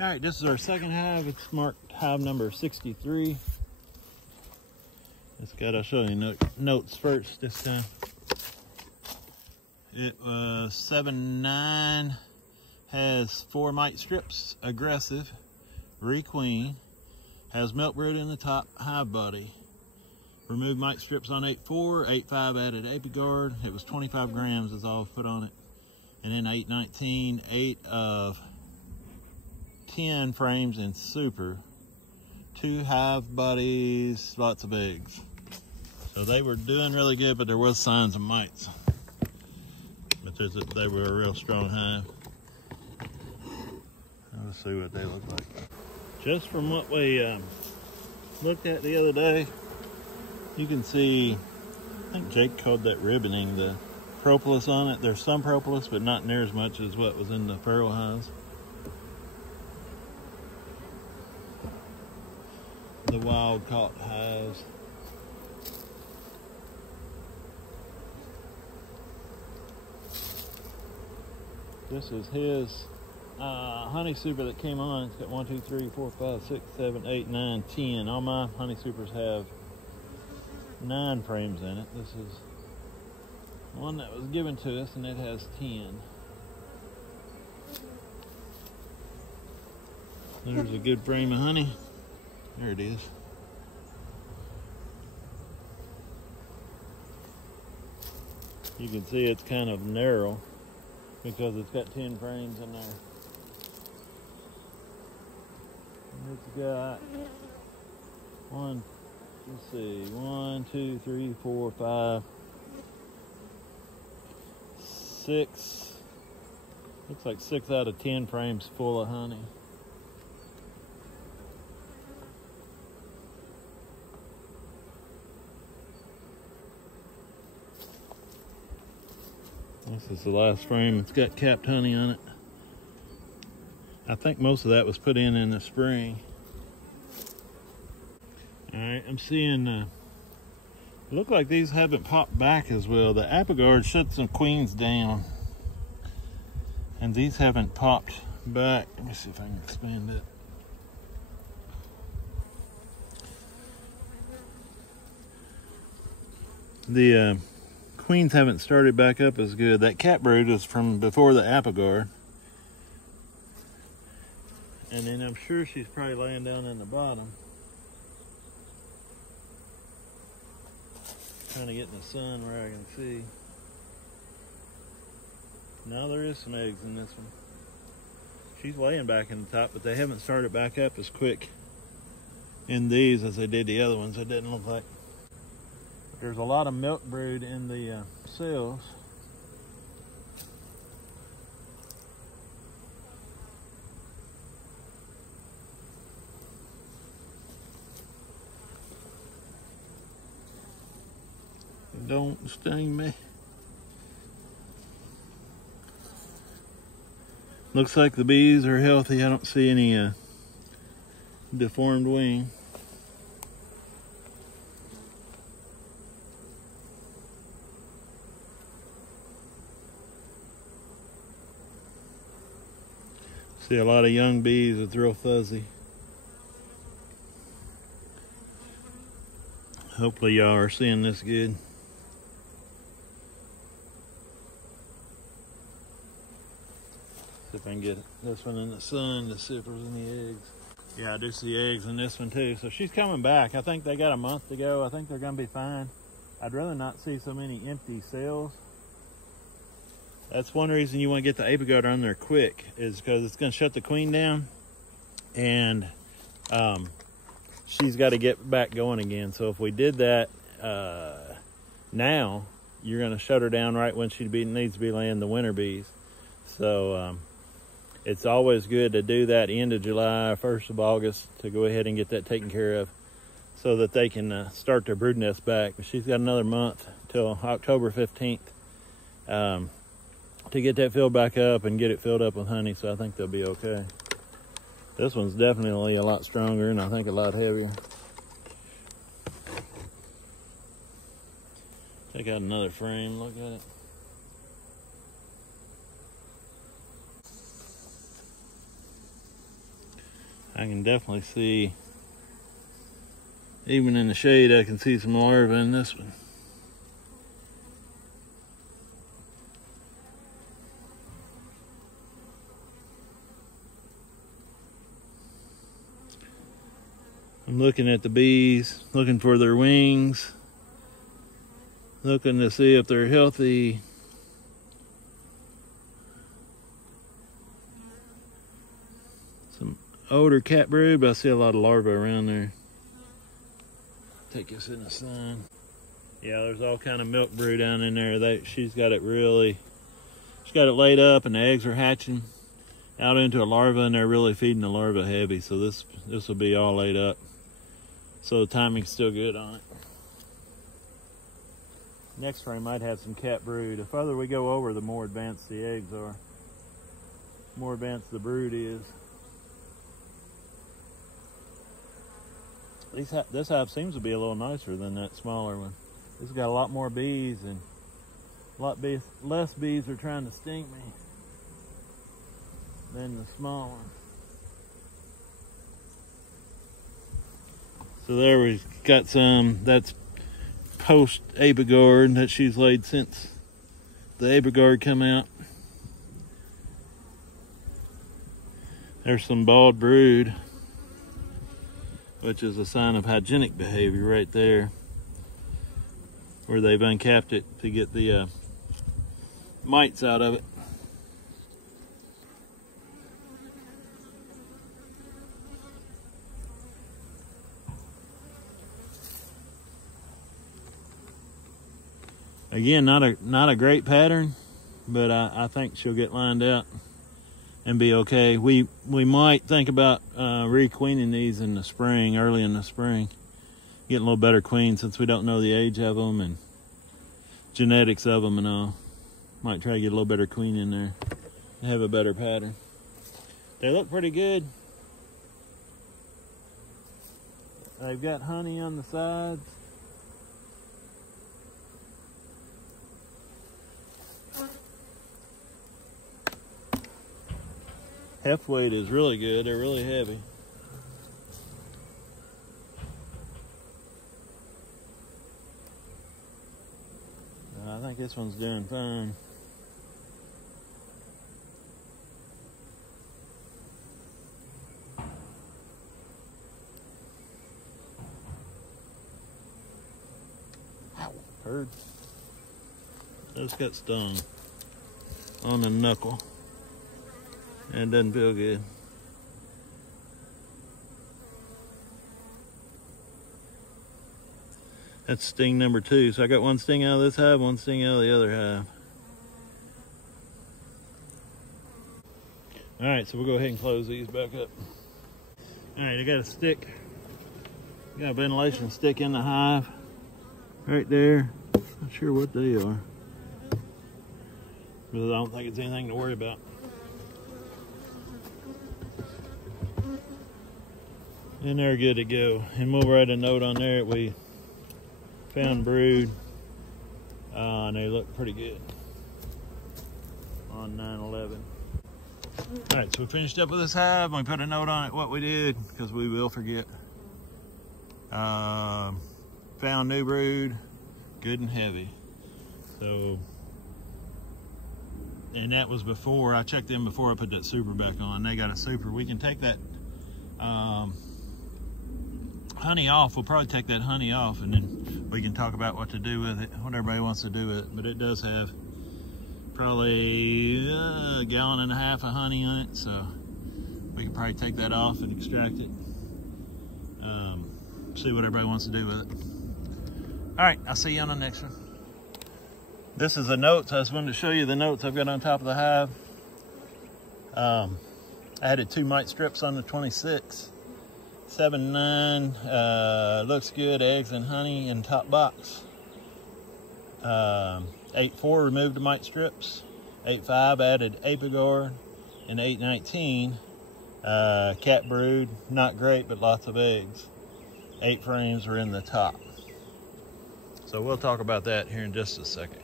All right, this is our second hive. It's marked hive number 63. I'll show you notes first this time. It was 7-9, has 4 mite strips, aggressive, requeen, has milk brood in the top, hive body. Removed mite strips on 8-4, 8-5 added ApiGuard. It was 25 grams is all put on it. And then 8-19, 8 of 10 frames in super. 2 hive bodies, lots of eggs. So they were doing really good, but there was signs of mites. But they were a real strong hive. Let's see what they look like. Just from what we looked at the other day, you can see, I think Jake called that ribboning, the propolis on it. There's some propolis, but not near as much as what was in the feral hives. The wild caught hives. This is his honey super that came on. It's got 1, 2, 3, 4, 5, 6, 7, 8, 9, 10. All my honey supers have 9 frames in it. This is one that was given to us, and it has 10. There's a good frame of honey. There it is. You can see it's kind of narrow because it's got 10 frames in there. It's got 1, 2, 3, 4, 5, 6. Looks like 6 out of 10 frames full of honey. This is the last frame. It's got capped honey on it. I think most of that was put in the spring. All right, I'm seeing, it look like these haven't popped back as well. The ApiGuard shut some queens down, and these haven't popped back. Let me see if I can expand it. The queens haven't started back up as good. That cat brood is from before the ApiGuard. And then I'm sure she's probably laying down in the bottom. Trying to get in the sun where I can see. Now there is some eggs in this one. She's laying back in the top, but they haven't started back up as quick in these as they did the other ones. It didn't look like. There's a lot of milk brood in the cells. Don't sting me. Looks like the bees are healthy. I don't see any deformed wing. See a lot of young bees. It's real fuzzy. Hopefully y'all are seeing this good. See if I can get this one in the sun to see if there's any eggs. Yeah, I do see eggs in this one too. So she's coming back. I think they got a month to go. I think they're gonna be fine. I'd rather not see so many empty cells. That's one reason you want to get the ApiGuard on there quick, is because it's gonna shut the queen down, and she's got to get back going again. So if we did that now, you're gonna shut her down right when she needs to be laying the winter bees. So it's always good to do that end of July, 1st of August, to go ahead and get that taken care of so that they can start their brood nest back. But she's got another month till October 15th to get that filled back up and get it filled up with honey, so I think they'll be okay. This one's definitely a lot stronger and I think a lot heavier. Take out another frame, look at it. I can definitely see, even in the shade, I can see some larvae in this one. I'm looking at the bees, looking for their wings, looking to see if they're healthy. Some older cat brood, but I see a lot of larvae around there. Take us in the sun. Yeah, there's all kind of milk brood down in there. She's got it laid up, and the eggs are hatching out into a larva, and they're really feeding the larva heavy. So this will be all laid up. So the timing's still good on it. Next frame might have some cat brood. The farther we go over, the more advanced the eggs are. The more advanced the brood is. This hive seems to be a little nicer than that smaller one. This has got a lot more bees, and less bees are trying to sting me than the small one. So there we've got some, that's post Abigard that she's laid since the Abigard come out. There's some bald brood, which is a sign of hygienic behavior right there, where they've uncapped it to get the mites out of it. Again, not a great pattern, but I think she'll get lined out and be okay. We might think about requeening these in the spring, early in the spring, getting a little better queen, since we don't know the age of them and genetics of them and all. Might try to get a little better queen in there and have a better pattern. They look pretty good. They've got honey on the sides. Heft weight is really good. They're really heavy. I think this one's doing fine. Ow, heard. Just got stung on the knuckle. And it doesn't feel good. That's sting number 2. So I got one sting out of this hive, one sting out of the other hive. All right, so we'll go ahead and close these back up. All right, I got a stick. Got a ventilation stick in the hive right there. Not sure what they are, but I don't think it's anything to worry about. And they're good to go. And we'll write a note on there that we found brood, and they look pretty good on 9/11. All right, so we finished up with this hive, and we put a note on it what we did, because we will forget. Found new brood, good and heavy. So, and that was before I checked them, before I put that super back on. They got a super. We can take that honey off. We'll probably take that honey off, and then we can talk about what to do with it, what everybody wants to do with it. But it does have probably a gallon and a half of honey on it, so we can probably take that off and extract it. See what everybody wants to do with it. All right, I'll see you on the next one. This is the notes. I just wanted to show you the notes I've got on top of the hive. I added 2 mite strips on the 26. 7-9, looks good, eggs and honey in top box. 8-4, removed the mite strips. 8-5, added Apigard. And 8-19, cat brood, not great, but lots of eggs. 8 frames are in the top. So we'll talk about that here in just a second.